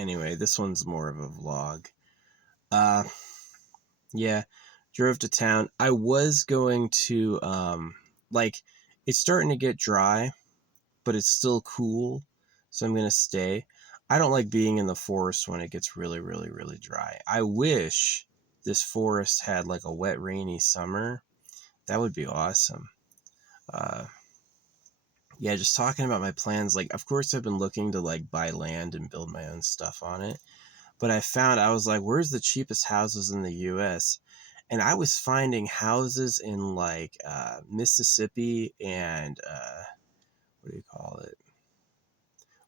Anyway, this one's more of a vlog. Uh, yeah, drove to town. I was going to, like, it's starting to get dry, but it's still cool, so I'm gonna stay. I don't like being in the forest when it gets really, really, really dry. I wish this forest had like a wet, rainy summer. That would be awesome. Uh, yeah, just talking about my plans. Like, of course, I've been looking to like buy land and build my own stuff on it. But I was like, where's the cheapest houses in the U.S.? And I was finding houses in like Mississippi and what do you call it?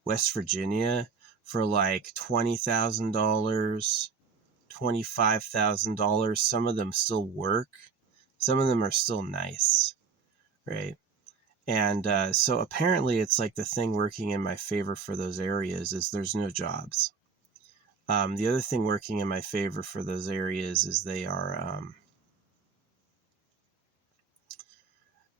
West Virginia for like $20,000, $25,000. Some of them still work. Some of them are still nice, right? And so apparently it's like the thing working in my favor for those areas is there's no jobs. The other thing working in my favor for those areas is they are,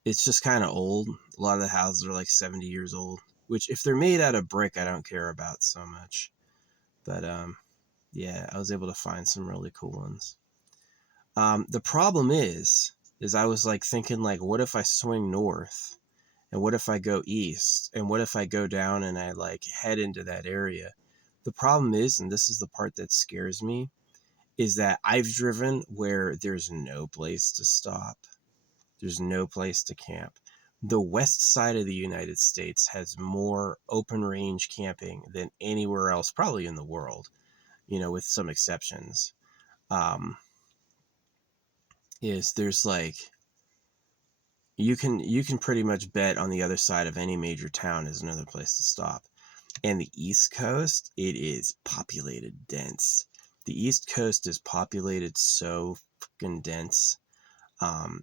it's just kind of old. A lot of the houses are like 70 years old, which if they're made out of brick, I don't care about so much. But yeah, I was able to find some really cool ones. The problem is I was like thinking like, what if I swing north? And what if I go east? And what if I go down and I like head into that area? The problem is, and this is the part that scares me, is that I've driven where there's no place to stop. There's no place to camp. The west side of the United States has more open range camping than anywhere else, probably in the world, with some exceptions. Um, is there's like you can pretty much bet on the other side of any major town is another place to stop. And the East Coast, it is populated dense. The East Coast is populated so fucking dense.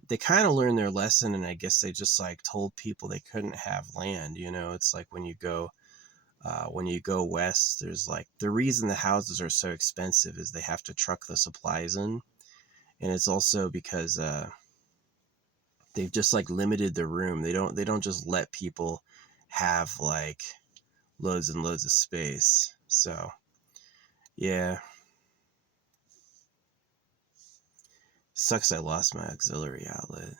They kind of learned their lesson, and I guess they just like told people they couldn't have land. It's like when you go west, there's like the reason the houses are so expensive is they have to truck the supplies in, and it's also because they've just like limited the room. They don't just let people have like loads and loads of space. So yeah, sucks I lost my auxiliary outlet.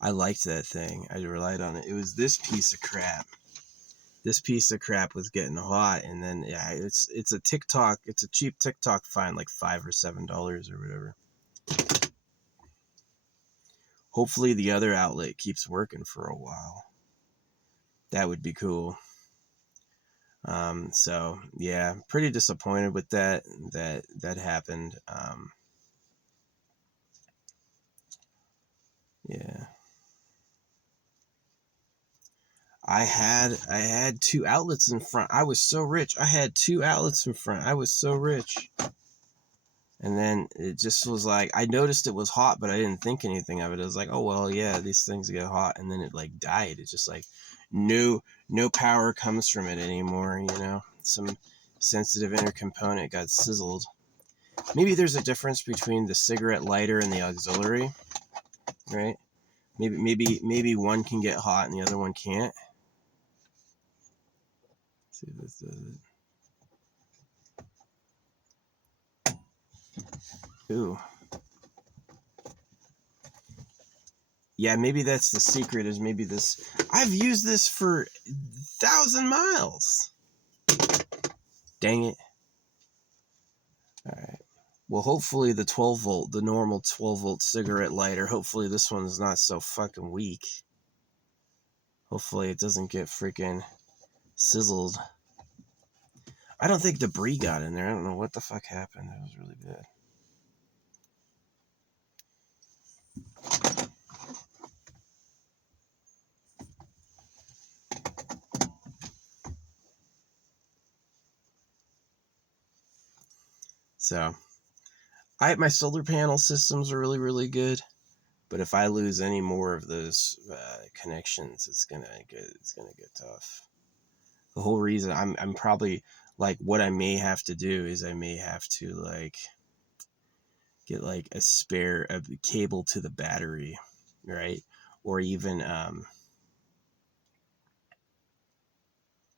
I liked that thing. I relied on it. It was this piece of crap. This piece of crap was getting hot, and then yeah, it's a TikTok. It's a cheap TikTok find, like $5 or $7 or whatever. Hopefully, the other outlet keeps working for a while. That would be cool. So yeah, pretty disappointed with that happened. Yeah. I had two outlets in front. I was so rich. I had two outlets in front. I was so rich. And then it just was like I noticed it was hot, but I didn't think anything of it. It was like, oh well, yeah, these things get hot, and then it like died. It's just like no power comes from it anymore. Some sensitive inner component got sizzled. Maybe there's a difference between the cigarette lighter and the auxiliary, right? Maybe one can get hot and the other one can't. Let's see if this does it. Ooh. Yeah, maybe that's the secret, is maybe this. I've used this for 1,000 miles. Dang it. Alright. Well, hopefully the 12 volt, the normal 12 volt cigarette lighter, hopefully this one's not so fucking weak. Hopefully it doesn't get freaking sizzled. I don't think debris got in there. I don't know what the fuck happened. That was really bad. So, my solar panel systems are really, really good. But if I lose any more of those connections, it's gonna get tough. The whole reason I'm probably like, what I may have to do is I may have to like get like a cable to the battery, right? Or even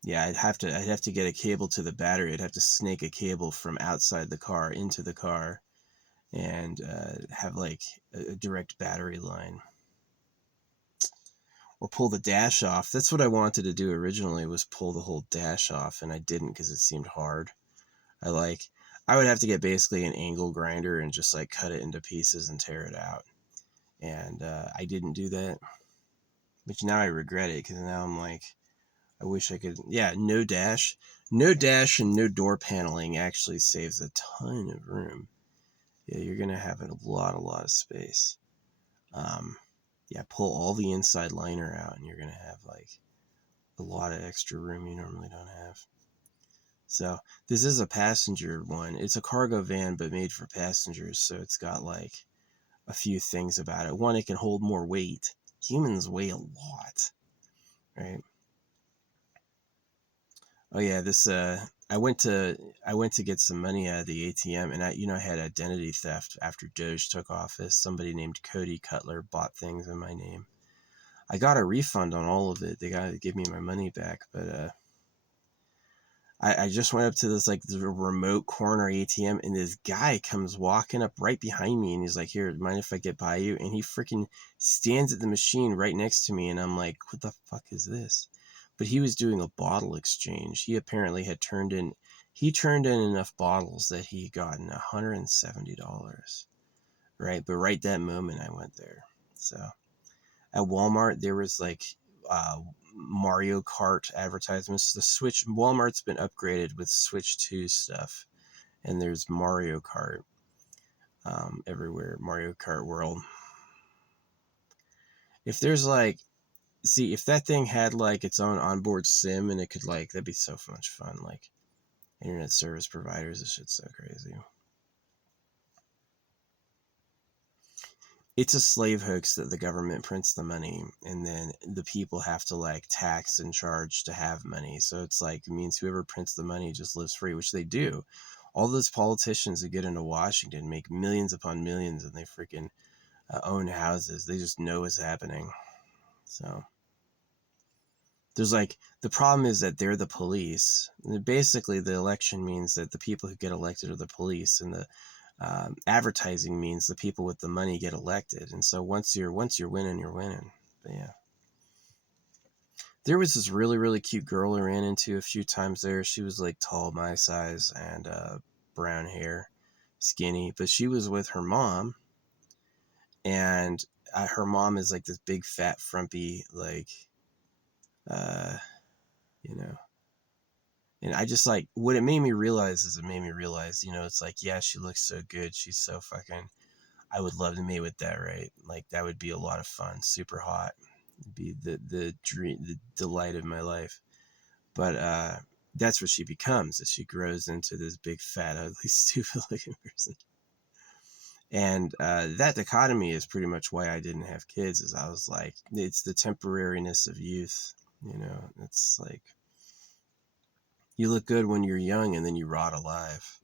Yeah, I'd have to get a cable to the battery. I'd have to snake a cable from outside the car into the car, and have like a direct battery line, or pull the dash off. That's what I wanted to do originally, was pull the whole dash off, and I didn't because it seemed hard. I like I would have to get basically an angle grinder and just like cut it into pieces and tear it out. And I didn't do that, which now I regret it, because now I'm like, I wish I could. Yeah, no dash. No dash and no door paneling actually saves a ton of room. Yeah, you're going to have a lot of space. Um, yeah, pull all the inside liner out and you're going to have like a lot of extra room you normally don't have. So this is a passenger one. It's a cargo van, but made for passengers. So it's got like a few things about it. One, it can hold more weight. Humans weigh a lot, right? Oh yeah, this I went to get some money out of the ATM, and I had identity theft after Doge took office. Somebody named Cody Cutler bought things in my name. I got a refund on all of it. They got to give me my money back, but I just went up to the remote corner ATM, and this guy comes walking up right behind me, and he's like, "Here, mind if I get by you?" And he freaking stands at the machine right next to me, and I'm like, "What the fuck is this?" But he was doing a bottle exchange. He apparently had turned in enough bottles that he had gotten $170, right? But right that moment, I went there. So at Walmart, there was like uh, Mario Kart advertisements. The Switch, Walmart's been upgraded with Switch 2 stuff, and there's Mario Kart everywhere. Mario Kart World. If there's like, see, if that thing had like its own onboard sim, and it could like, that'd be so much fun. Like internet service providers, this shit's so crazy. It's a slave hoax that the government prints the money, and then the people have to like tax and charge to have money. So it's like, it means whoever prints the money just lives free, which they do. All those politicians that get into Washington make millions upon millions, and they freaking own houses. They just know what's happening. So there's like, the problem is that they're the police. And basically, the election means that the people who get elected are the police, and the advertising means the people with the money get elected. And so once you're winning, you're winning. But yeah, there was this really cute girl I ran into a few times there. She was like tall, my size, and brown hair, skinny, but she was with her mom, and her mom is like this big fat frumpy, like uh you know. And I just like, what it made me realize is, it's like, yeah, she looks so good, she's so fucking, I would love to mate with that, right? Like that would be a lot of fun, super hot. It'd be the dream, the delight of my life. But that's what she becomes, as she grows into this big fat ugly stupid looking person. And that dichotomy is pretty much why I didn't have kids, is I was like, it's the temporariness of youth. It's like, you look good when you're young and then you rot alive.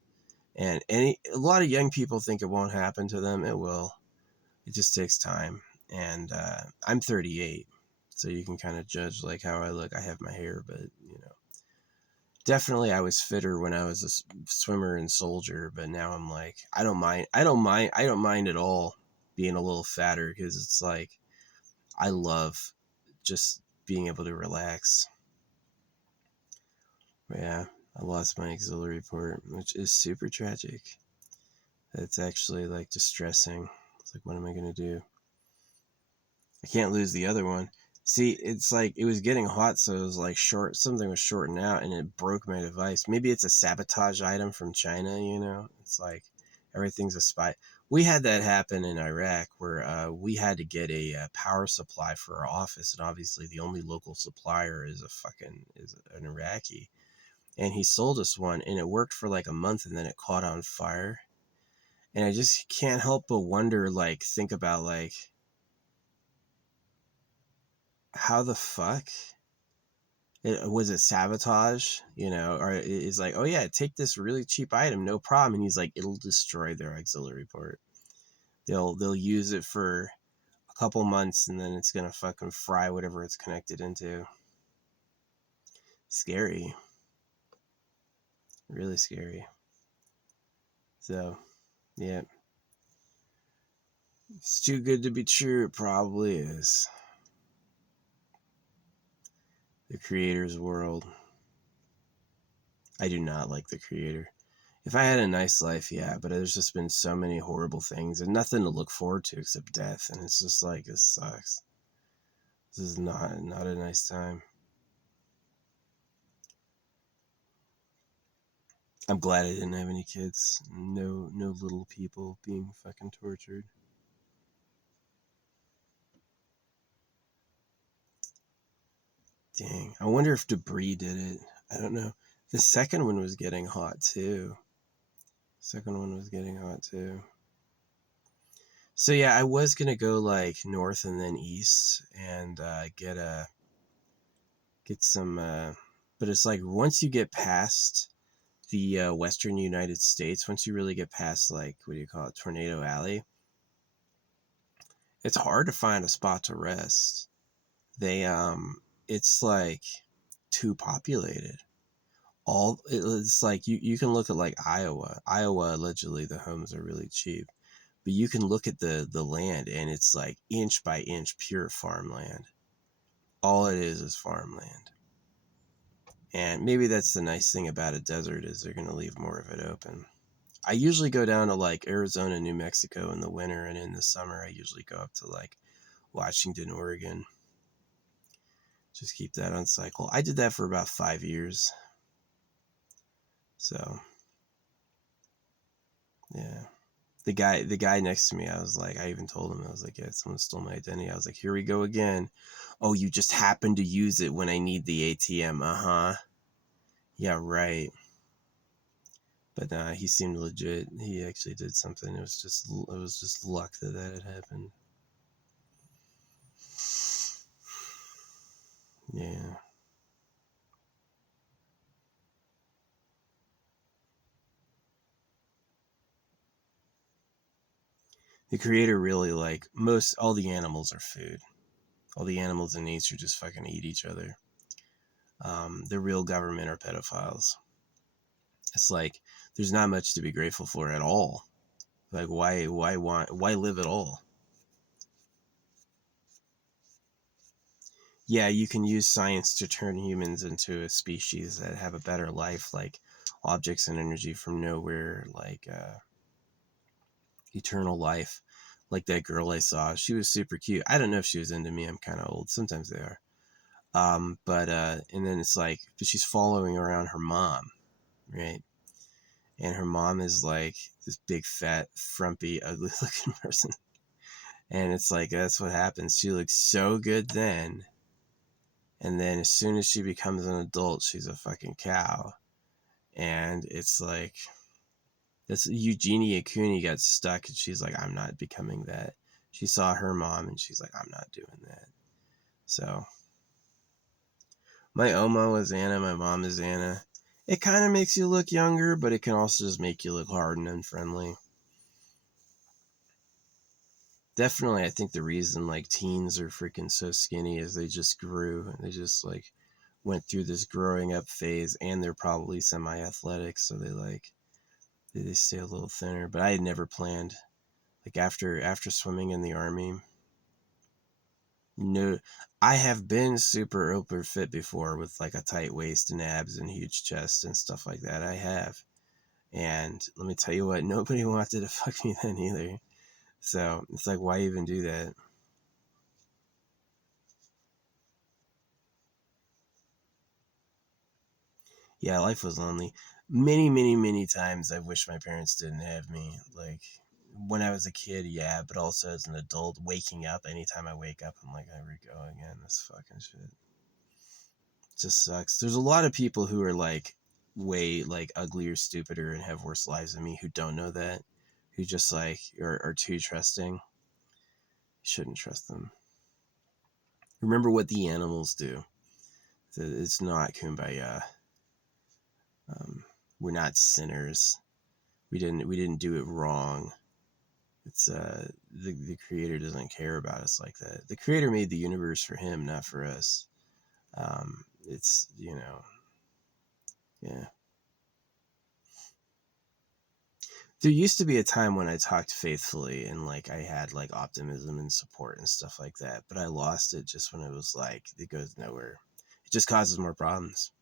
And a lot of young people think it won't happen to them. It will. It just takes time. And I'm 38, so you can kind of judge like how I look. I have my hair, but definitely I was fitter when I was a swimmer and soldier. But now I'm like, I don't mind. I don't mind at all being a little fatter, because it's like, I love just being able to relax. But yeah, I lost my auxiliary port, which is super tragic. It's actually like distressing. It's like, what am I gonna do? I can't lose the other one. See, it's like, it was getting hot, so it was like something was shorting out, and it broke my device. Maybe it's a sabotage item from China. It's like everything's a spy. We had that happen in Iraq, where we had to get a power supply for our office, and obviously the only local supplier is an Iraqi, and he sold us one, and it worked for like a month, and then it caught on fire. And I just can't help but wonder, like, think about like, how the fuck was it sabotage, or it's like, oh yeah, take this really cheap item, no problem. And he's like, it'll destroy their auxiliary port. They'll use it for a couple months, and then it's gonna fucking fry whatever it's connected into. Scary. Really scary. So, yeah. It's too good to be true. It probably is. The Creator's world. I do not like the Creator. If I had a nice life, yeah, but there's just been so many horrible things and nothing to look forward to except death, and it's just like, this sucks. This is not a nice time. I'm glad I didn't have any kids. No little people being fucking tortured. Dang. I wonder if Debris did it. I don't know. The second one was getting hot too. Second one was getting hot too. So yeah, I was gonna go like north and then east and get some. But it's like once you get past the western United States, once you really get past like what do you call it, Tornado Alley, it's hard to find a spot to rest. They it's like too populated. It's like you can look at like Iowa allegedly the homes are really cheap, but you can look at the land and it's like inch by inch pure farmland. All it is farmland. And maybe that's the nice thing about a desert is they're going to leave more of it open. I usually go down to like Arizona, New Mexico in the winter, and in the summer I usually go up to like Washington, Oregon. Just keep that on cycle. I did that for about 5 years. So, yeah. The guy next to me, I was like, I even told him, I was like, yeah, someone stole my identity. I was like, here we go again. Oh, you just happen to use it when I need the ATM. Uh-huh. Yeah, right. But he seemed legit. He actually did something. It was just luck that had happened. Yeah. The Creator really like most all the animals are food. All the animals in nature just fucking eat each other. The real government are pedophiles. It's like there's not much to be grateful for at all. Like why live at all? Yeah, you can use science to turn humans into a species that have a better life, like objects and energy from nowhere, like eternal life. Like that girl I saw, she was super cute. I don't know if she was into me. I'm kind of old. Sometimes they are. But and then it's like, but she's following around her mom, right? And her mom is like this big, fat, frumpy, ugly looking person. And it's like, that's what happens. She looks so good then. And then as soon as she becomes an adult, she's a fucking cow. And it's like, this Eugenia Cooney got stuck and she's like, I'm not becoming that. She saw her mom and she's like, I'm not doing that. So my Oma was Anna, my mom is Anna. It kind of makes you look younger, but it can also just make you look hard and unfriendly. Definitely, I think the reason like teens are freaking so skinny is they just grew and they just like went through this growing up phase, and they're probably semi-athletic, so they stay a little thinner. But I had never planned like after swimming in the army. No, I have been super over fit before with like a tight waist and abs and huge chest and stuff like that. I have, and let me tell you what, nobody wanted to fuck me then either. So it's like, why even do that? Yeah, life was lonely. Many times I wish my parents didn't have me. Like when I was a kid, yeah, but also as an adult, waking up, anytime I wake up, I'm like, here we go again, this fucking shit. It just sucks. There's a lot of people who are like way like uglier, stupider, and have worse lives than me who don't know that, who just like are too trusting. You shouldn't trust them. Remember what the animals do. It's not kumbaya. Um, we're not sinners. We didn't do it wrong. It's the creator doesn't care about us like that. The creator made the universe for him, not for us. It's Yeah. There used to be a time when I talked faithfully and like I had like optimism and support and stuff like that, but I lost it just when it was like it goes nowhere. It just causes more problems.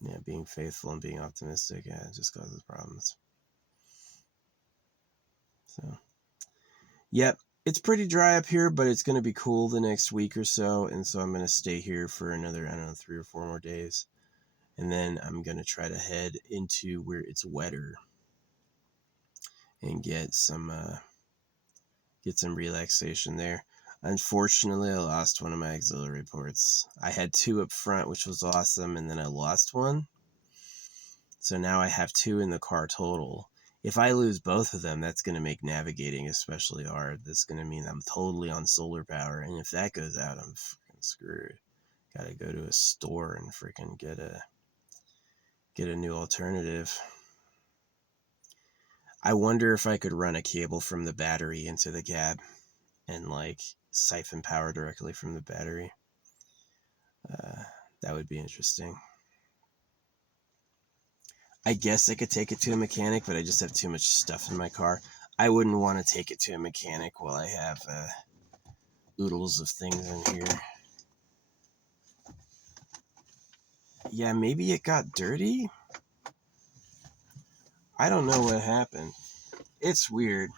Yeah, being faithful and being optimistic, yeah, it just causes problems. So, yep, it's pretty dry up here, but it's going to be cool the next week or so, and so I'm going to stay here for another, I don't know, 3 or 4 more days, and then I'm going to try to head into where it's wetter and get some relaxation there. Unfortunately, I lost one of my auxiliary ports. I had two up front, which was awesome, and then I lost one. So now I have two in the car total. If I lose both of them, that's going to make navigating especially hard. That's going to mean I'm totally on solar power, and if that goes out, I'm freaking screwed. Got to go to a store and freaking get a new alternative. I wonder if I could run a cable from the battery into the cab and like siphon power directly from the battery. That would be interesting. I guess I could take it to a mechanic, but I just have too much stuff in my car. I wouldn't want to take it to a mechanic while I have oodles of things in here. Yeah, maybe it got dirty? I don't know what happened. It's weird.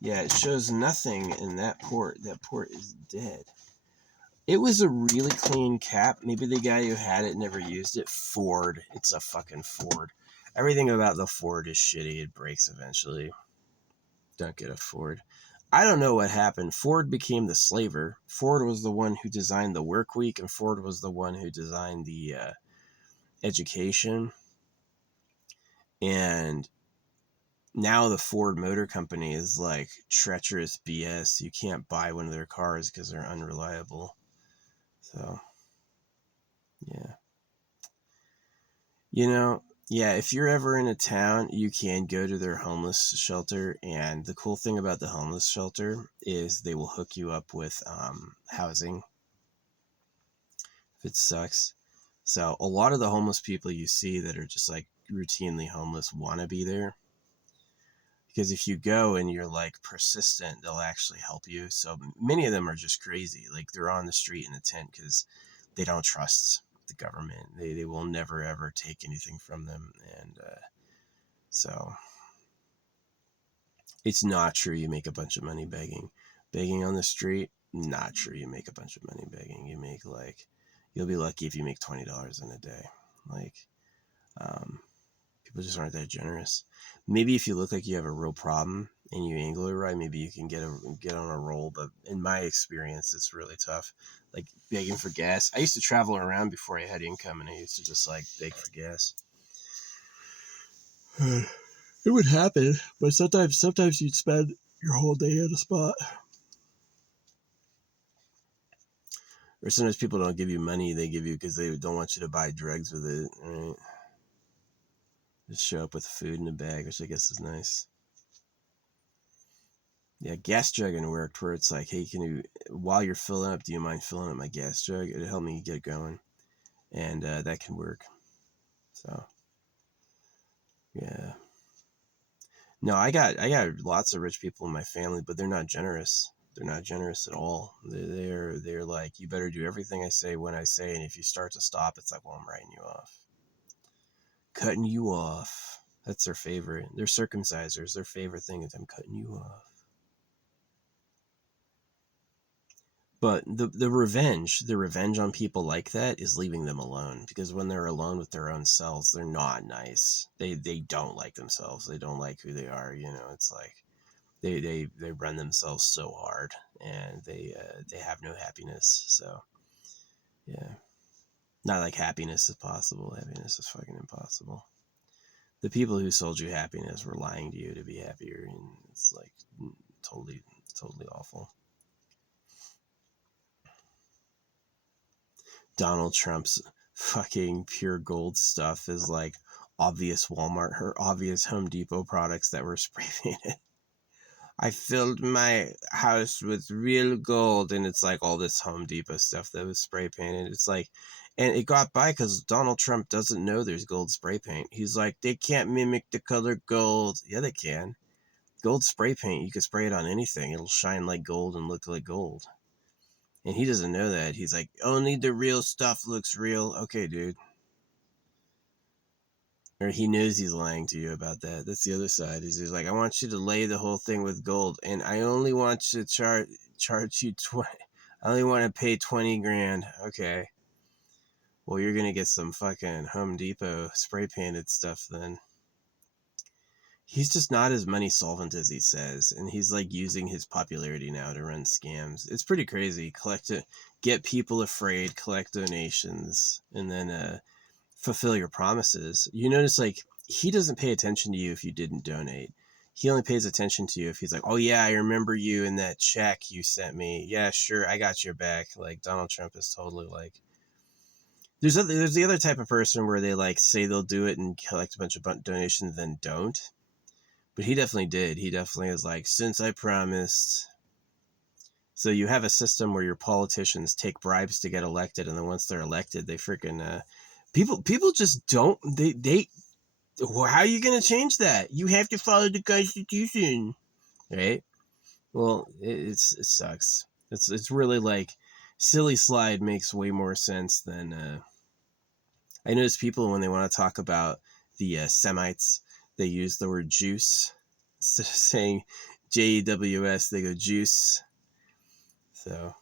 Yeah, it shows nothing in that port. That port is dead. It was a really clean cap. Maybe the guy who had it never used it. Ford. It's a fucking Ford. Everything about the Ford is shitty. It breaks eventually. Don't get a Ford. I don't know what happened. Ford became the slaver. Ford was the one who designed the work week, and Ford was the one who designed the education. And now the Ford Motor Company is like treacherous BS. You can't buy one of their cars because they're unreliable. So, yeah. You know, yeah, if you're ever in a town, you can go to their homeless shelter. And the cool thing about the homeless shelter is they will hook you up with housing if it sucks. So a lot of the homeless people you see that are just like routinely homeless want to be there. Because if you go and you're like persistent, they'll actually help you. So many of them are just crazy. Like they're on the street in a tent because they don't trust the government. They will never ever take anything from them. And so it's not true you make a bunch of money begging. Begging on the street, not true you make a bunch of money begging. You make like, you'll be lucky if you make $20 in a day. Like, people just aren't that generous. Maybe if you look like you have a real problem and you angle it right, maybe you can get on a roll. But in my experience, it's really tough. Like begging for gas. I used to travel around before I had income, and I used to just like beg for gas. It would happen, but sometimes you'd spend your whole day at a spot. Or sometimes people don't give you money; they give you because they don't want you to buy drugs with it. Right? Just show up with food in a bag, which I guess is nice. Yeah, gas jugging worked where it's like, hey, can you, while you're filling up, do you mind filling up my gas jug? It'll help me get going. And that can work. So, yeah. No, I got lots of rich people in my family, but they're not generous. They're not generous at all. They're like, you better do everything I say when I say, and if you start to stop, it's like, well, I'm writing you off. Cutting you off. That's their favorite. They're circumcisers. Their favorite thing is I'm cutting you off. But the revenge on people like that is leaving them alone, because when they're alone with their own selves, they're not nice. They don't like themselves. They don't like who they are. You know, it's like they run themselves so hard, and they have no happiness. So yeah, not like happiness is possible. Happiness is fucking impossible. The people who sold you happiness were lying to you to be happier, and it's like totally awful. Donald Trump's fucking pure gold stuff is like obvious Walmart or obvious Home Depot products that were spray painted. I filled my house with real gold, and it's like all this Home Depot stuff that was spray painted. It's like, and it got by because Donald Trump doesn't know there's gold spray paint. He's like, they can't mimic the color gold. Yeah, they can. Gold spray paint, you can spray it on anything. It'll shine like gold and look like gold. And he doesn't know that. He's like, only the real stuff looks real. Okay, dude. Or he knows he's lying to you about that. That's the other side. He's like, I want you to lay the whole thing with gold, and I only want you to charge you 20. I only want to pay 20 grand. Okay. Well, you're gonna get some fucking Home Depot spray painted stuff then. He's just not as money solvent as he says, and he's like using his popularity now to run scams. It's pretty crazy. Get people afraid, collect donations, and then fulfill your promises. You notice, like, he doesn't pay attention to you if you didn't donate. He only pays attention to you if he's like, oh yeah, I remember you in that check you sent me. Yeah, sure, I got your back. Like, Donald Trump is totally like, there's the other type of person where they like say they'll do it and collect a bunch of donations, then don't. But he definitely did. He definitely is like, since I promised. So you have a system where your politicians take bribes to get elected, and then once they're elected, they freaking people just don't they how are you going to change that? You have to follow the Constitution, right? Well, it sucks. It's really like Silly Slide makes way more sense than I notice people when they want to talk about the Semites, they use the word juice instead of saying JEWS. They go juice. So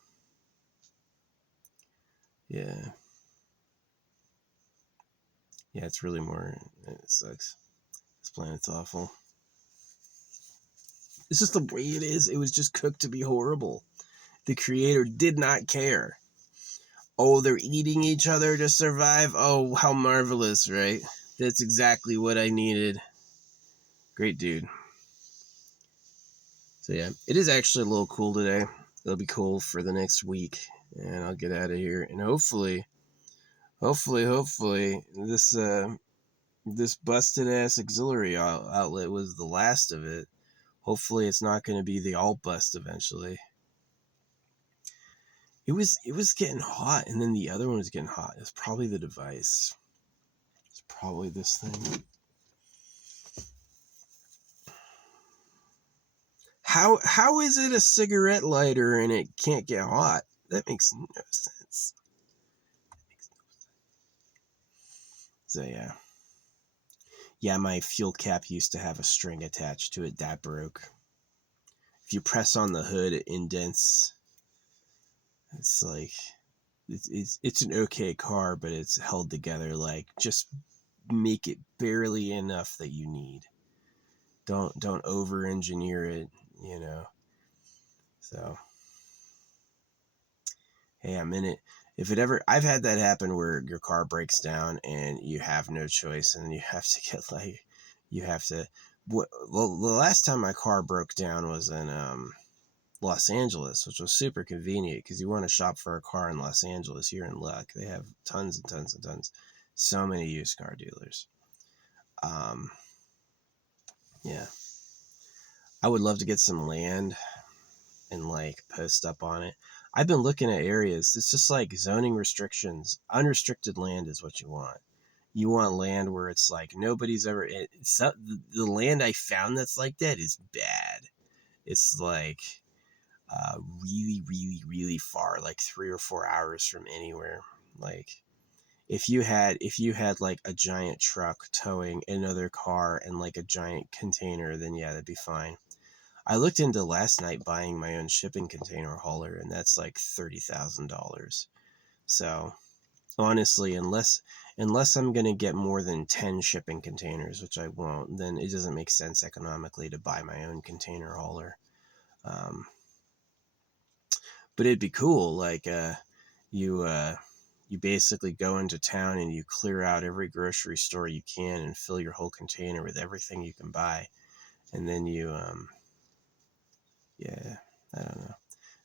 yeah, it's really more. It sucks. This planet's awful. It's just the way it is. It was just cooked to be horrible. The creator did not care. Oh, they're eating each other to survive? Oh, how marvelous, right? That's exactly what I needed. Great dude. So yeah, it is actually a little cool today. It'll be cool for the next week, and I'll get out of here. And hopefully, this busted ass auxiliary outlet was the last of it. Hopefully, it's not going to be the all bust eventually. It was getting hot, and then the other one was getting hot. It's probably the device. It's probably this thing. How is it a cigarette lighter and it can't get hot? That makes no sense. So yeah, my fuel cap used to have a string attached to it that broke. If you press on the hood, it indents. It's like it's an okay car, but it's held together. Like, just make it barely enough that you need. Don't over engineer it, you know. So hey, I'm in it. If it ever, I've had that happen where your car breaks down and you have no choice, and you have to get like, you have to. Well, the last time my car broke down was in Los Angeles, which was super convenient because you want to shop for a car in Los Angeles. You're in luck. They have tons and tons and tons, so many used car dealers. Yeah, I would love to get some land and like post up on it. I've been looking at areas. It's just like zoning restrictions. Unrestricted land is what you want. You want land where it's like nobody's ever. The land I found that's like that is bad. It's like really, really, really far, like 3 or 4 hours from anywhere. Like if you had like a giant truck towing another car and like a giant container, then yeah, that'd be fine. I looked into last night buying my own shipping container hauler, and that's like $30,000. So honestly, unless I'm going to get more than 10 shipping containers, which I won't, then it doesn't make sense economically to buy my own container hauler. But it'd be cool. Like you basically go into town and you clear out every grocery store you can and fill your whole container with everything you can buy, and then you yeah, I don't know.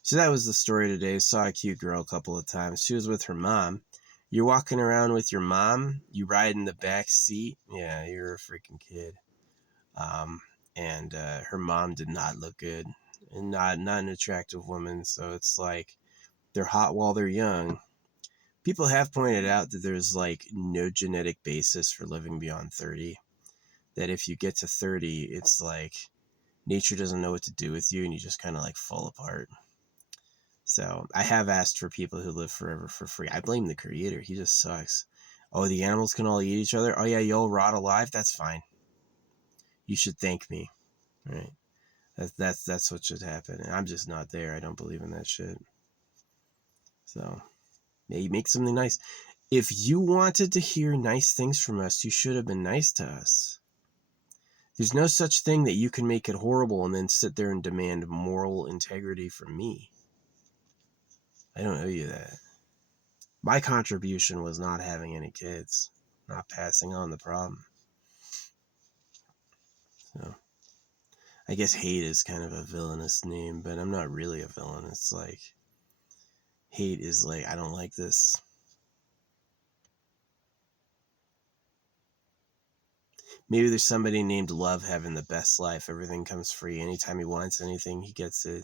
So that was the story today. Saw a cute girl a couple of times. She was with her mom. You're walking around with your mom. You ride in the back seat. Yeah, you're a freaking kid. and her mom did not look good, and not an attractive woman. So it's like they're hot while they're young. People have pointed out that there's like no genetic basis for living beyond 30. That if you get to 30, it's like nature doesn't know what to do with you, and you just kind of like fall apart. So I have asked for people who live forever for free. I blame the creator. He just sucks. Oh, the animals can all eat each other. Oh yeah, you all rot alive. That's fine. You should thank me. Right? That's what should happen. And I'm just not there. I don't believe in that shit. So maybe make something nice. If you wanted to hear nice things from us, you should have been nice to us. There's no such thing that you can make it horrible and then sit there and demand moral integrity from me. I don't owe you that. My contribution was not having any kids, not passing on the problem. So I guess hate is kind of a villainous name, but I'm not really a villain. It's like hate is like, I don't like this. Maybe there's somebody named Love having the best life. Everything comes free. Anytime he wants anything, he gets it.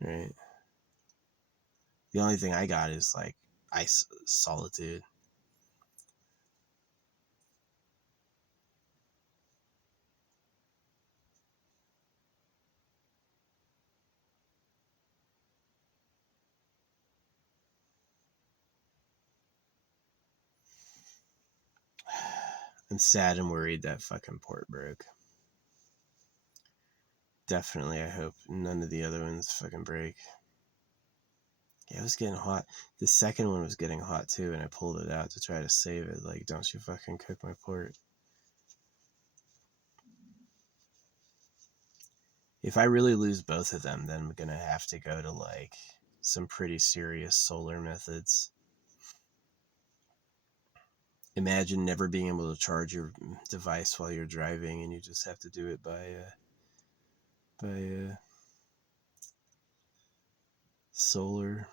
Right? The only thing I got is like solitude. I'm sad and worried that fucking port broke. Definitely, I hope none of the other ones fucking break. Yeah, it was getting hot. The second one was getting hot too, and I pulled it out to try to save it. Like, don't you fucking cook my port. If I really lose both of them, then I'm gonna have to go to like some pretty serious solar methods. Imagine never being able to charge your device while you're driving, and you just have to do it by solar.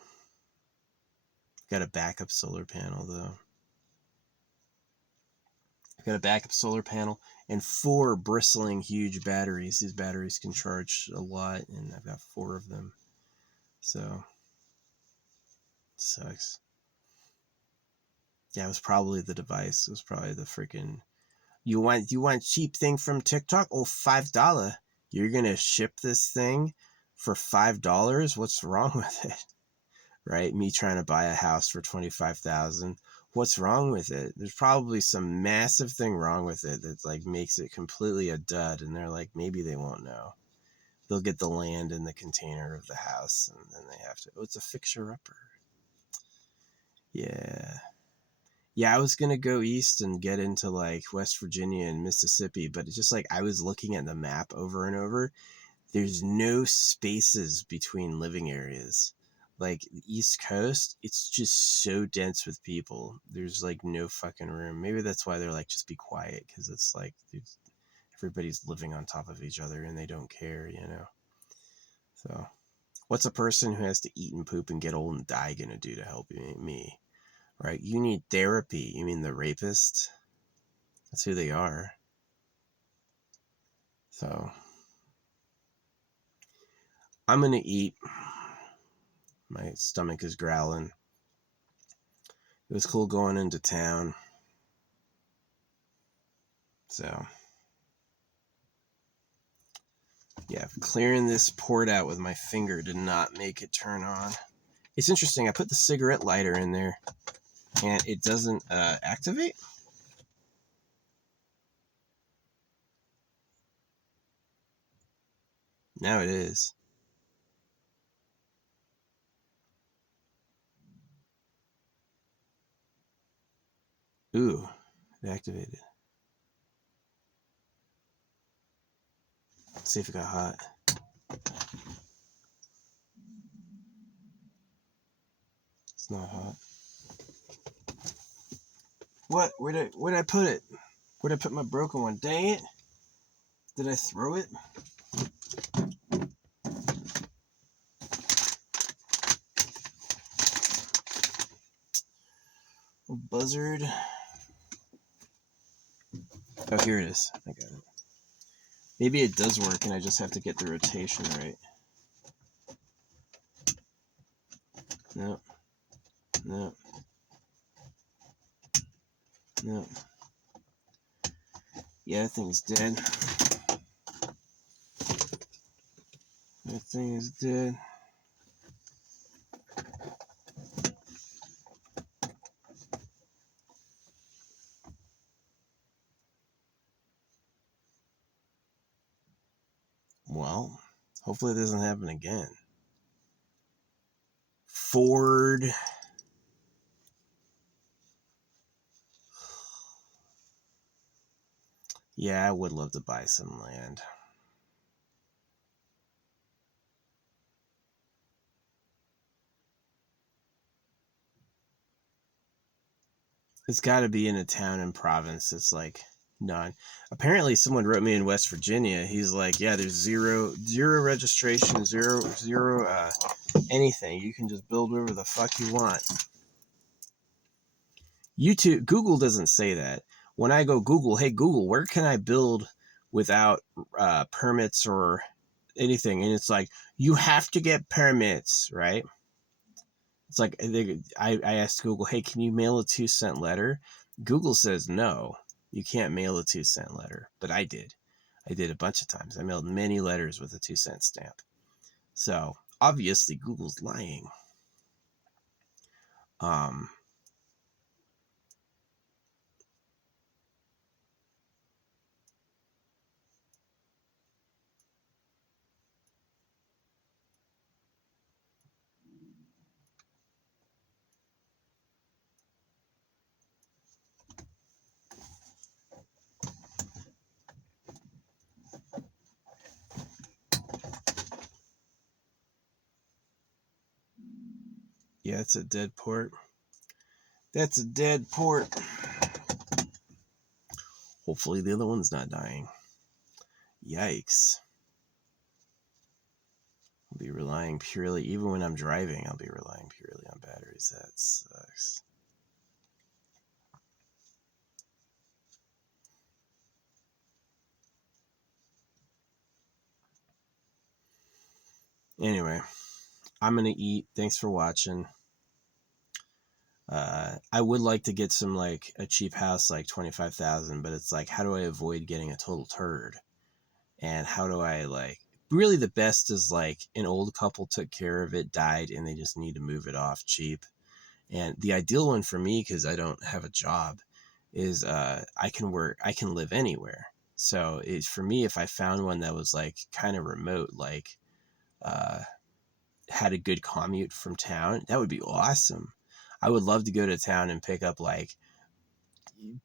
Got a backup solar panel though. I've got a backup solar panel and 4 bristling huge batteries. These batteries can charge a lot, and I've got 4 of them. So sucks. Yeah, it was probably the device. It was probably the freaking. You want cheap thing from TikTok? Oh, $5. You're gonna ship this thing for $5? What's wrong with it? Right? Me trying to buy a house for $25,000. What's wrong with it? There's probably some massive thing wrong with it that like makes it completely a dud, and they're like, maybe they won't know. They'll get the land in the container of the house, and then they have to. Oh, it's a fixer-upper. Yeah. Yeah, I was gonna go east and get into like West Virginia and Mississippi, but it's just like I was looking at the map over and over. There's no spaces between living areas. Like the East Coast, it's just so dense with people. There's like no fucking room. Maybe that's why they're like, just be quiet, because it's like everybody's living on top of each other and they don't care, you know? So, what's a person who has to eat and poop and get old and die gonna do to help me? Right? You need therapy. You mean the rapist? That's who they are. So, I'm gonna eat. My stomach is growling. It was cool going into town. So, yeah, clearing this port out with my finger did not make it turn on. It's interesting. I put the cigarette lighter in there, and it doesn't activate. Now it is. Ooh, it activated. Let's see if it got hot. It's not hot. What? Where'd I put it? Where'd I put my broken one? Dang it! Did I throw it? Buzzard. Oh, here it is. I got it. Maybe it does work and I just have to get the rotation right. No. No. No. Yeah, that thing's dead. That thing is dead. Well, hopefully it doesn't happen again. Ford. Yeah, I would love to buy some land. It's got to be in a town and province that's like none. Apparently, someone wrote me in West Virginia. He's like, yeah, there's zero registration, zero anything. You can just build wherever the fuck you want. YouTube, Google doesn't say that. When I go Google, hey Google, where can I build without permits or anything? And it's like, you have to get permits, right? It's like I asked Google, hey, can you mail a 2-cent letter? Google says no, you can't mail a 2-cent letter, but I did. I did a bunch of times. I mailed many letters with a 2-cent stamp. So obviously Google's lying. Yeah, it's a dead port. That's a dead port. Hopefully the other one's not dying. Yikes. I'll be relying purely, even when I'm driving, I'll be relying purely on batteries. That sucks. Anyway, I'm going to eat. Thanks for watching. I would like to get some, like, a cheap house, like 25,000, but it's like, how do I avoid getting a total turd? And how do I, like, really the best is like an old couple took care of it, died, and they just need to move it off cheap. And the ideal one for me, because I don't have a job, is I can live anywhere. So for me, if I found one that was like kind of remote, like uh, had a good commute from town, that would be awesome. I would love to go to town and pick up like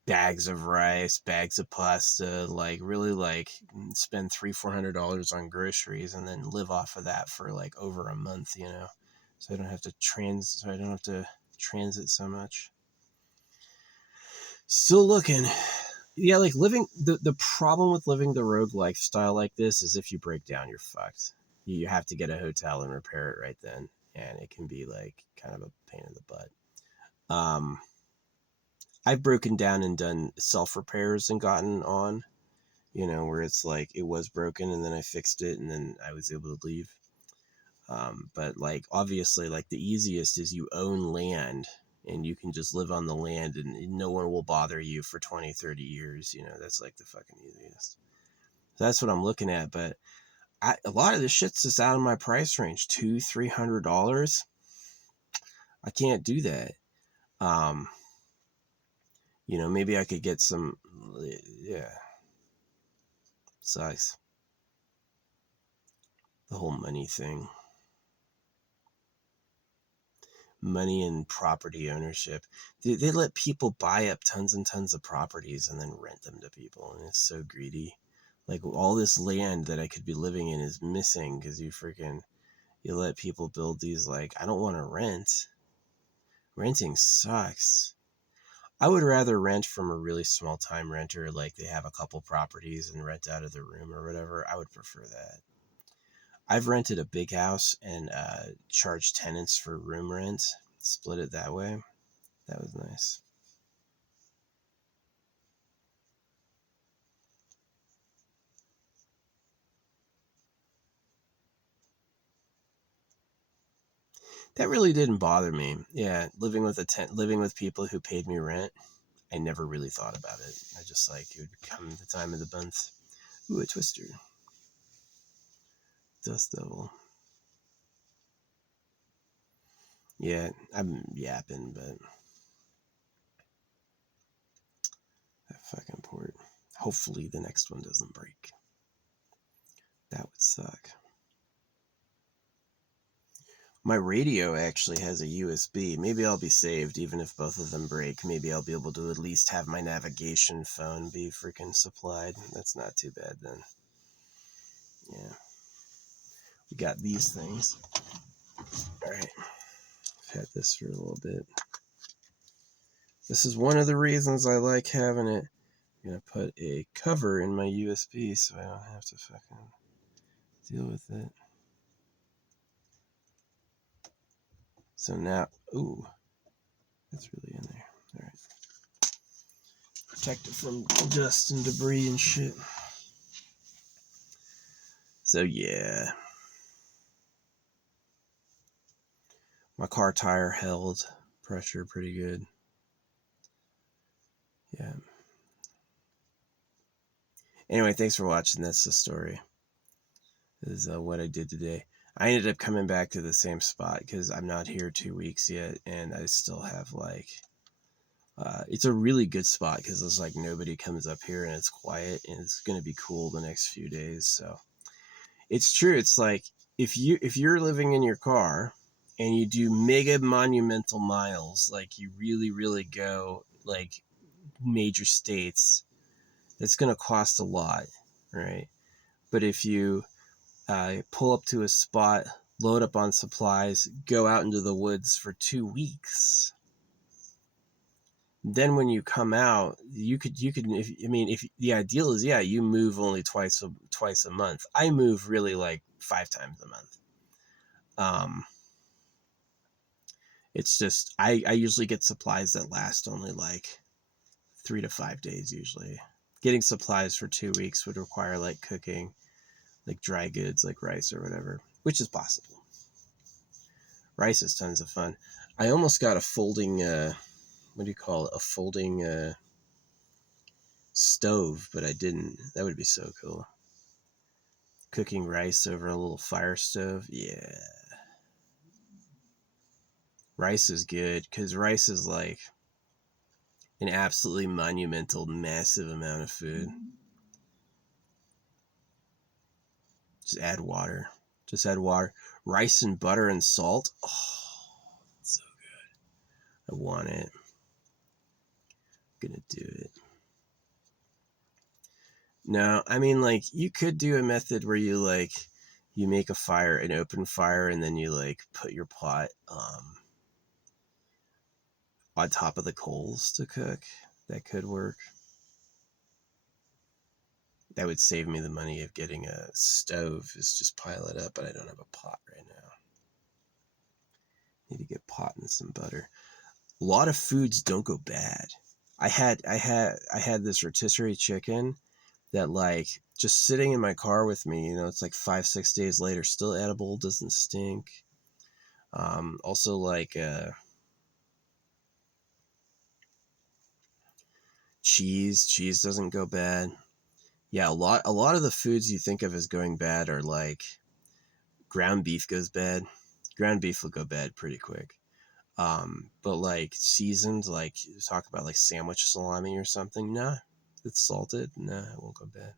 bags of rice, bags of pasta, like really like spend $300-400 on groceries and then live off of that for like over a month, you know. So I don't have to transit so much. Still looking. Yeah, like living the problem with living the rogue lifestyle like this is if you break down, you're fucked. You have to get a hotel and repair it right then, and it can be like kind of a pain in the butt. I've broken down and done self repairs and gotten on, you know, where it's like it was broken and then I fixed it and then I was able to leave. But like obviously, like the easiest is you own land and you can just live on the land and no one will bother you for 20-30 years. You know, that's like the fucking easiest. So that's what I'm looking at. But a lot of this shit's just out of my price range. $200-300. I can't do that. You know, maybe I could get some, yeah, sucks. The whole money thing. Money and property ownership. They let people buy up tons and tons of properties and then rent them to people, and it's so greedy. Like all this land that I could be living in is missing because you let people build these, like, I don't want to rent. Renting sucks. I would rather rent from a really small time renter, like they have a couple properties and rent out of the room or whatever. I would prefer that. I've rented a big house and charged tenants for room rent, split it that way. That was nice. That really didn't bother me. Yeah, living with people who paid me rent, I never really thought about it. I just like it would come the time of the month. Ooh, a twister. Dust Devil. Yeah, I'm yapping, but that fucking port. Hopefully the next one doesn't break. That would suck. My radio actually has a USB. Maybe I'll be saved even if both of them break. Maybe I'll be able to at least have my navigation phone be freaking supplied. That's not too bad then. Yeah. We got these things. Alright. I've had this for a little bit. This is one of the reasons I like having it. I'm going to put a cover in my USB so I don't have to fucking deal with it. So now, ooh, that's really in there. All right. Protect it from dust and debris and shit. So yeah. My car tire held pressure pretty good. Yeah. Anyway, thanks for watching. That's the story. This is what I did today. I ended up coming back to the same spot because I'm not here 2 weeks yet, and I still have like, it's a really good spot because it's like nobody comes up here and it's quiet and it's gonna be cool the next few days. So it's true. It's like if you're living in your car and you do mega monumental miles, like you really go like major states, it's gonna cost a lot, right? But if you pull up to a spot, load up on supplies, go out into the woods for 2 weeks. Then when you come out, you could if the ideal is, yeah, you move only twice a month. I move really like 5 times a month. It's just I usually get supplies that last only like 3 to 5 days usually. Getting supplies for 2 weeks would require like cooking like dry goods like rice or whatever, which is possible. Rice is tons of fun. I almost got a folding what do you call it? A folding stove, but I didn't. That would be so cool. Cooking rice over a little fire stove. Yeah. Rice is good because rice is like an absolutely monumental, massive amount of food. Just add water. Just add water. Rice and butter and salt. Oh, so good. I want it. I'm gonna do it. No, I mean, like, you could do a method where you, like, you make a fire, an open fire, and then you, like, put your pot on top of the coals to cook. That could work. That would save me the money of getting a stove, is just pile it up, but I don't have a pot right now. Need to get pot and some butter. A lot of foods don't go bad. I had this rotisserie chicken that, like, just sitting in my car with me, you know, it's like 5-6 days later, still edible, doesn't stink. Also like cheese doesn't go bad. Yeah, a lot of the foods you think of as going bad are like ground beef goes bad. Ground beef will go bad pretty quick. But like seasoned, like talk about like sandwich salami or something, nah. It's salted, nah, it won't go bad.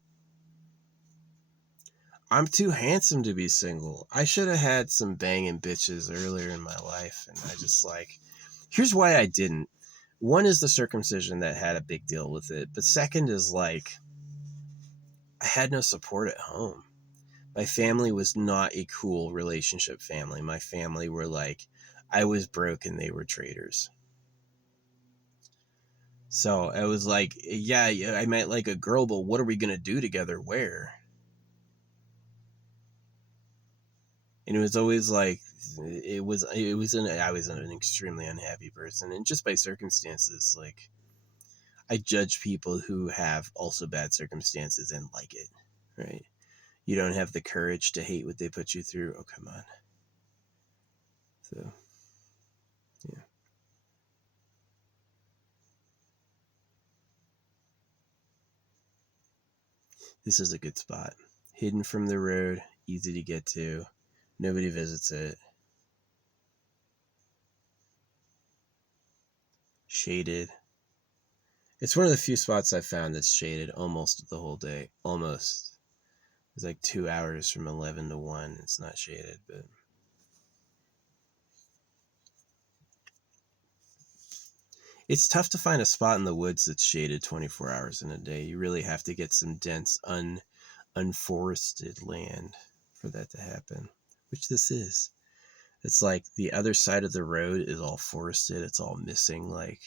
I'm too handsome to be single. I should have had some banging bitches earlier in my life, and I just like, here's why I didn't. One is the circumcision that had a big deal with it, but second is like, I had no support at home. My family was not a cool relationship family. My family were like, I was broke and they were traders. So I was like, yeah, I might like a girl, but what are we gonna do together? Where? And it was always like, I was an extremely unhappy person, and just by circumstances, like, I judge people who have also bad circumstances and like it, right? You don't have the courage to hate what they put you through. Oh, come on. So This is a good spot. Hidden from the road, easy to get to. Nobody visits it. Shaded. It's one of the few spots I've found that's shaded almost the whole day. Almost. It's like 2 hours from 11 to 1. It's not shaded, but it's tough to find a spot in the woods that's shaded 24 hours in a day. You really have to get some dense, unforested land for that to happen, which this is. It's like the other side of the road is all forested. It's all missing, like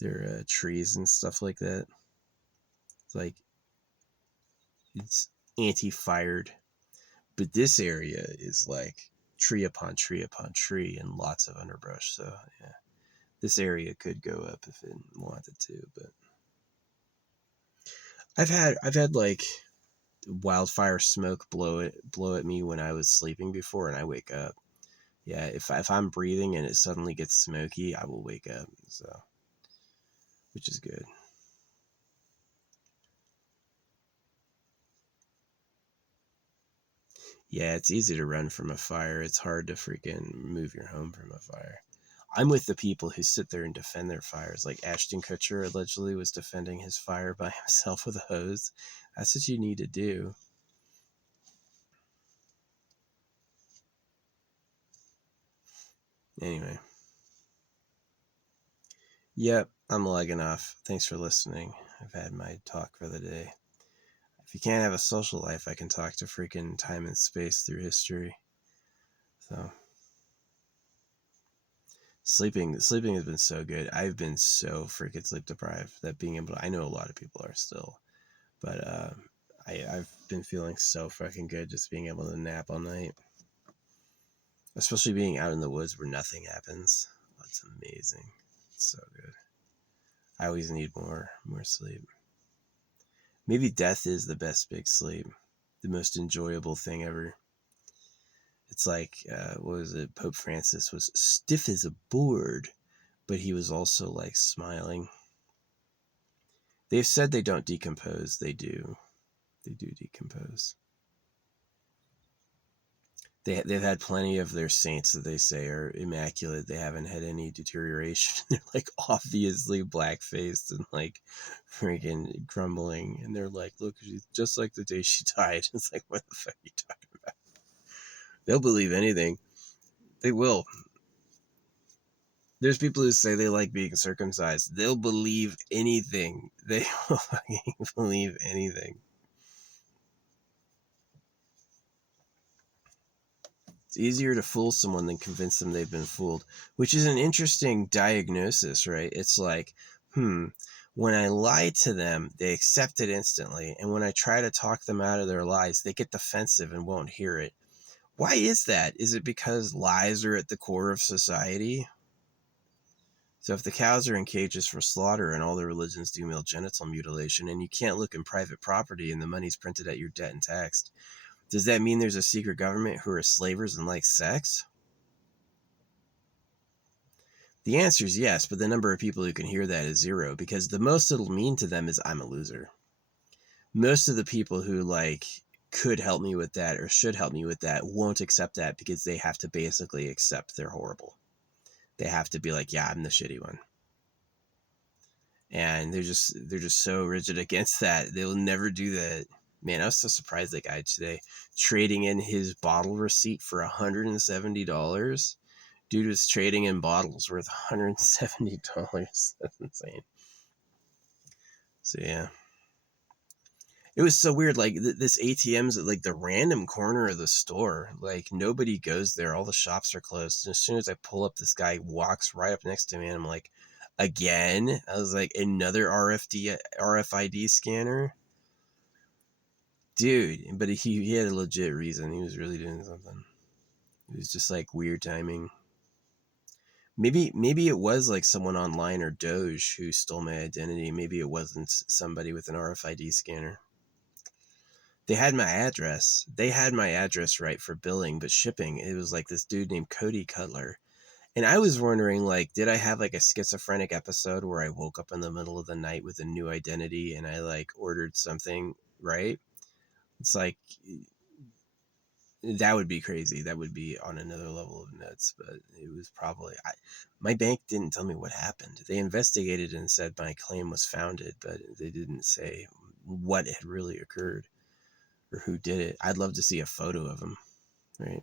there are trees and stuff like that. It's like it's anti-fired, but this area is like tree upon tree upon tree and lots of underbrush. So yeah, this area could go up if it wanted to. But I've had like wildfire smoke blow at me when I was sleeping before, and I wake up. Yeah, if I'm breathing and it suddenly gets smoky, I will wake up. So, which is good. Yeah, it's easy to run from a fire. It's hard to freaking move your home from a fire. I'm with the people who sit there and defend their fires. Like Ashton Kutcher allegedly was defending his fire by himself with a hose. That's what you need to do. Anyway. Yep, I'm logging off. Thanks for listening. I've had my talk for the day. If you can't have a social life, I can talk to freaking time and space through history. So sleeping has been so good. I've been so freaking sleep deprived that being able to, I know a lot of people are still, but I've been feeling so fucking good just being able to nap all night, especially being out in the woods where nothing happens. That's amazing. It's so good. I always need more sleep. Maybe death is the best big sleep, the most enjoyable thing ever. It's like, what was it? Pope Francis was stiff as a board, but he was also like smiling. They've said they don't decompose. They do. They do decompose. They've had plenty of their saints that they say are immaculate. They haven't had any deterioration. They're like obviously black faced and like freaking crumbling. And they're like, look, she's just like the day she died. It's like, what the fuck are you talking about? They'll believe anything. They will. There's people who say they like being circumcised. They'll believe anything. They will fucking believe anything. It's easier to fool someone than convince them they've been fooled, which is an interesting diagnosis, right? It's like, when I lie to them, they accept it instantly. And when I try to talk them out of their lies, they get defensive and won't hear it. Why is that? Is it because lies are at the core of society? So if the cows are in cages for slaughter and all the religions do male genital mutilation and you can't look in private property and the money's printed at your debt and taxed, does that mean there's a secret government who are slavers and like sex? The answer is yes, but the number of people who can hear that is zero because the most it'll mean to them is I'm a loser. Most of the people who like could help me with that or should help me with that won't accept that because they have to basically accept they're horrible. They have to be like, yeah, I'm the shitty one. And they're just so rigid against that. They'll never do that. Man, I was so surprised that guy today trading in his bottle receipt for $170. Dude was trading in bottles worth $170. That's insane. So yeah, it was so weird. Like this ATM's at like the random corner of the store. Like nobody goes there. All the shops are closed. And as soon as I pull up, this guy walks right up next to me, and I'm like, again? I was like, another RFID scanner? Dude, but he had a legit reason. He was really doing something. It was just like weird timing. Maybe it was like someone online or Doge who stole my identity. Maybe it wasn't somebody with an RFID scanner. They had my address. They had my address right for billing, but shipping, it was like this dude named Cody Cutler. And I was wondering, like, did I have like a schizophrenic episode where I woke up in the middle of the night with a new identity and I like ordered something, right? It's like that would be crazy. That would be on another level of nuts. But it was probably my bank didn't tell me what happened. They investigated and said my claim was founded, but they didn't say what had really occurred or who did it. I'd love to see a photo of them, right?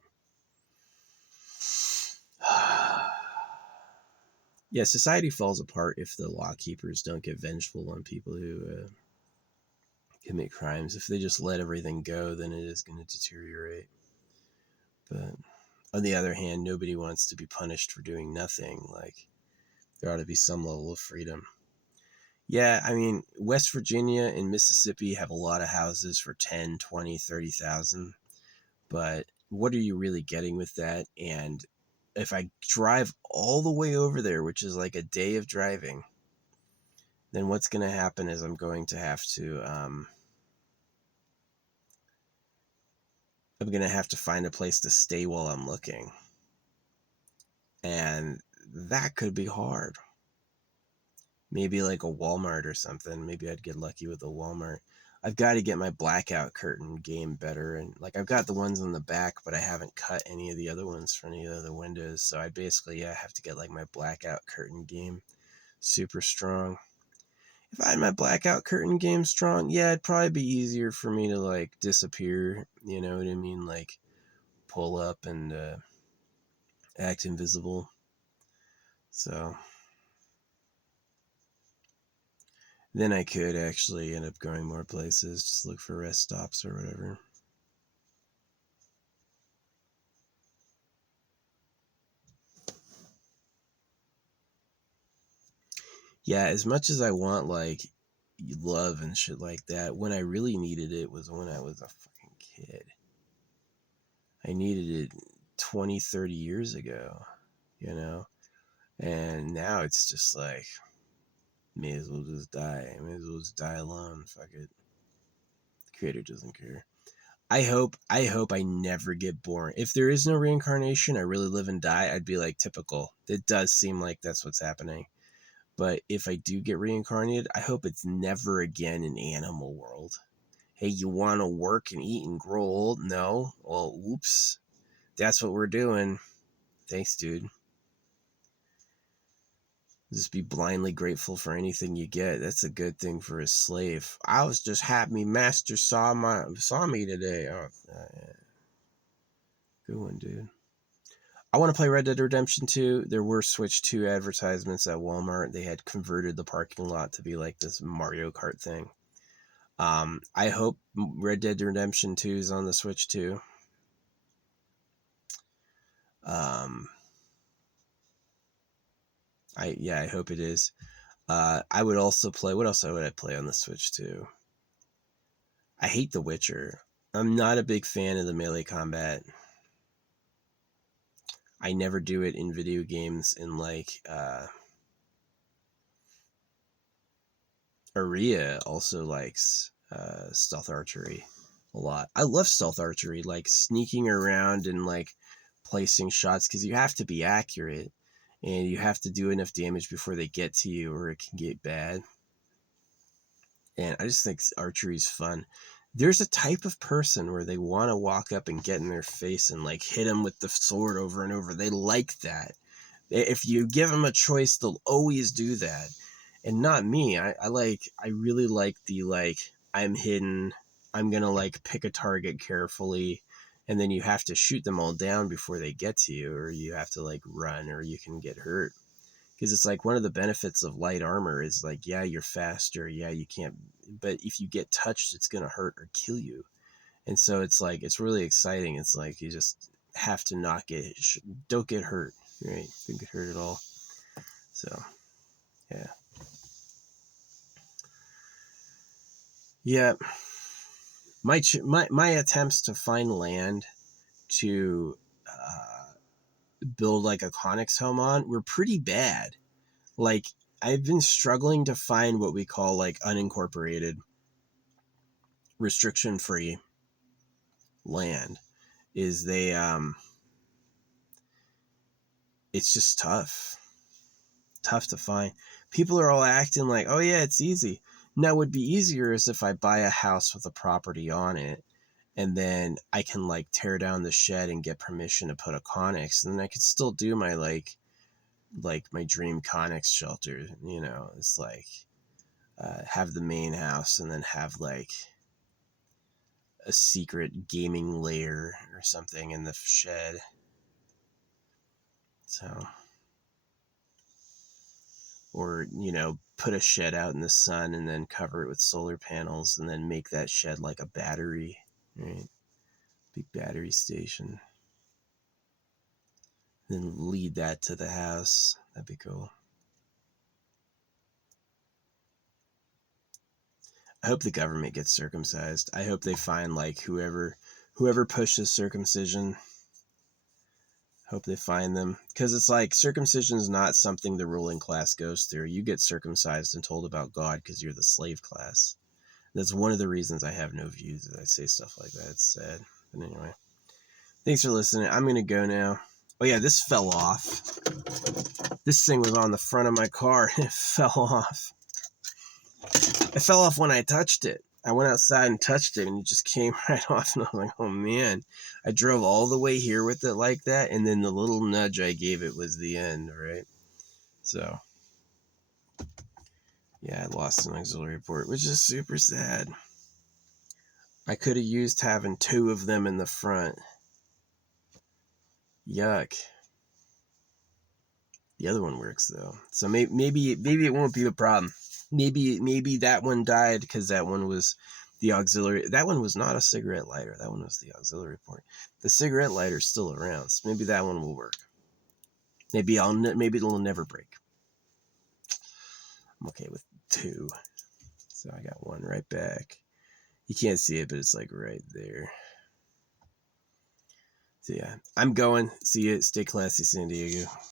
Yeah, society falls apart if the law keepers don't get vengeful on people who commit crimes. If they just let everything go, then it is going to deteriorate. But on the other hand, nobody wants to be punished for doing nothing. Like, there ought to be some level of freedom. Yeah, I mean, West Virginia and Mississippi have a lot of houses for 10, 20, 30,000. But what are you really getting with that? And if I drive all the way over there, which is like a day of driving, then what's going to happen is I'm going to have to find a place to stay while I'm looking. And that could be hard. Maybe like a Walmart or something. Maybe I'd get lucky with a Walmart. I've got to get my blackout curtain game better. And like, I've got the ones on the back, but I haven't cut any of the other ones for any of the windows. So I basically have to get like my blackout curtain game super strong. If I had my blackout curtain game strong, yeah, it'd probably be easier for me to like disappear. You know what I mean? Like, pull up and act invisible. So then I could actually end up going more places, just look for rest stops or whatever. Yeah, as much as I want like love and shit like that, when I really needed it was when I was a fucking kid. I needed it 20, 30 years ago, you know? And now it's just like, may as well just die. May as well just die alone. Fuck it. The creator doesn't care. I hope I never get born. If there is no reincarnation, I really live and die, I'd be like typical. It does seem like that's what's happening. But if I do get reincarnated, I hope it's never again an animal world. Hey, you want to work and eat and grow old? No? Well, oops. That's what we're doing. Thanks, dude. Just be blindly grateful for anything you get. That's a good thing for a slave. I was just happy master saw me today. Oh, good one, dude. I want to play Red Dead Redemption 2. There were Switch 2 advertisements at Walmart. They had converted the parking lot to be like this Mario Kart thing. I hope Red Dead Redemption 2 is on the Switch too. I hope it is. I would also play. What else would I play on the Switch too? I hate The Witcher. I'm not a big fan of the melee combat. I never do it in video games. In like Aria also likes stealth archery a lot. I love stealth archery, like sneaking around and like placing shots, because you have to be accurate and you have to do enough damage before they get to you or it can get bad. And I just think archery is fun. There's a type of person where they want to walk up and get in their face and like hit them with the sword over and over. They like that. If you give them a choice, they'll always do that. And not me. I really like the like, I'm hidden, I'm gonna like pick a target carefully, and then you have to shoot them all down before they get to you, or you have to like run, or you can get hurt. Because it's like one of the benefits of light armor is like, yeah, you're faster, yeah, you can't, but if you get touched, it's gonna hurt or kill you. And so it's like, it's really exciting. It's like you just have to not don't get hurt, right? Don't get hurt at all. So yeah. Yeah, my attempts to find land to build like a Conex home on were pretty bad. Like, I've been struggling to find what we call like unincorporated, restriction free land. Is they it's just tough to find. People are all acting like, oh yeah, it's easy. Now, what would be easier is if I buy a house with a property on it, and then I can like tear down the shed and get permission to put a Connex, and then I could still do my like my dream Connex shelter. You know, it's like have the main house and then have like a secret gaming lair or something in the shed. So, or you know, put a shed out in the sun and then cover it with solar panels and then make that shed like a battery, right? Big battery station. Then lead that to the house. That'd be cool. I hope the government gets circumcised. I hope they find like whoever pushes circumcision. Hope they find them, because it's like circumcision is not something the ruling class goes through. You get circumcised and told about God because you're the slave class. That's one of the reasons I have no views that I say stuff like that. It's sad. But anyway, thanks for listening. I'm gonna go now. Oh yeah, this fell off. This thing was on the front of my car and it fell off. It fell off when I touched it. I went outside and touched it and it just came right off, and I was like, oh man. I drove all the way here with it like that, and then the little nudge I gave it was the end, right? So yeah, I lost an auxiliary port, which is super sad. I could have used having 2 of them in the front. Yuck. The other one works though, so maybe it won't be a problem. Maybe that one died because that one was the auxiliary. That one was not a cigarette lighter. That one was the auxiliary port. The cigarette lighter's still around, so maybe that one will work. Maybe it'll never break. I'm okay with 2, so I got 1 right back. You can't see it, but it's like right there. So yeah, I'm going. See you. Stay classy, San Diego.